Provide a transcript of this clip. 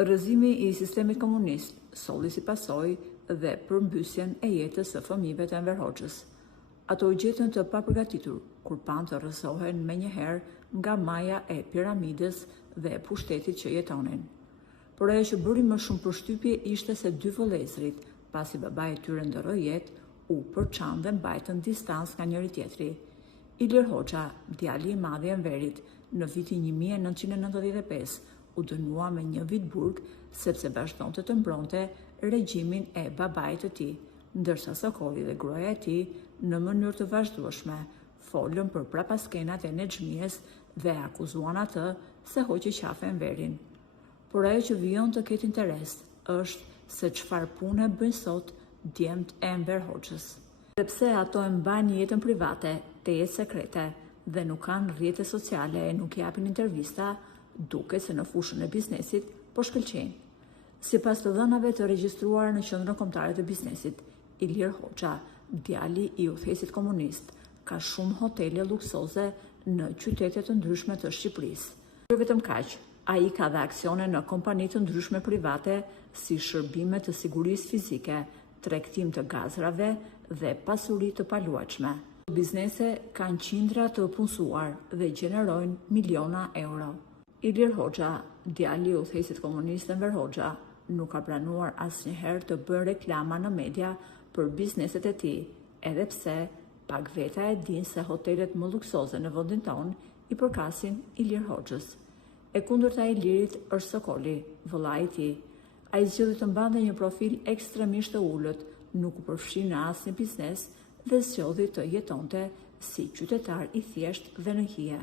Rrëzimi i sistemit komunist solli si pasojë dhe përmbysjen e jetës së fëmijëve të Enver Hoxhës. Ato u gjetën të papërgatitur kur panë të rrësohen menjëherë nga maja e piramidës dhe e pushtetit që jetonin. Por ajo që bëri më shumë përshtypje ishte se dy vëllezërit, pasi babai i tyre ndoroi jetë, u përçanë dhe mbajtën distancë nga njëri tjetri. Ilir Hoxha, djali i madh i Enverit, në vitin 1995 u dënua me 1 vit burg sepse vazhdonte të mbronte regjimin e babait të tij, ndërsa Sokolli dhe gruaja e tij në mënyrë të vazhdueshme folën për prapaskenat e Nexhmijes dhe akuzuan atë se hoqi qafe Enverin. Por ajo që vijon të ketë interes është se çfarë pune bëjnë sot djemt e Enver Hoxhës. Sepse ato e mbajnë jetën private, të jetë sekrete dhe nuk kanë rrjete sociale e nuk japin intervista, duket se në fushën e biznesit po shkëlqejnë. Sipas të dhënave të regjistruara në Qendrën Kombëtare të Biznesit, Ilir Hoxha, djali i udhëheqësit komunist, ka shumë hotele luksoze në qytete të ndryshme të Shqipërisë. Jo vetëm kaq, ai ka dhe aksione në kompani të ndryshme private si shërbime të sigurisë fizike, tregtim të gazrave dhe pasuri të paluajtshme. Biznese kanë qindra të punësuar dhe gjenerojnë miliona euro. Ilir Hoxha, djali i udhëheqësit komunist Enver Hoxha, nuk ka pranuar asnjëherë të bërë reklama në media për bizneset e tij, edhe pse pak veta e dinë se hotelet më luksoze në vendin tonë i përkasin Ilir Hoxhës. E kundërta e Ilirit është Sokolli, vëllai i tij. Ai zgjodhi të mbante një profil ekstremisht të ulët, nuk u përfshi në asnjë biznes dhe zgjodhi të jetonte si qytetar i thjeshtë dhe në hije.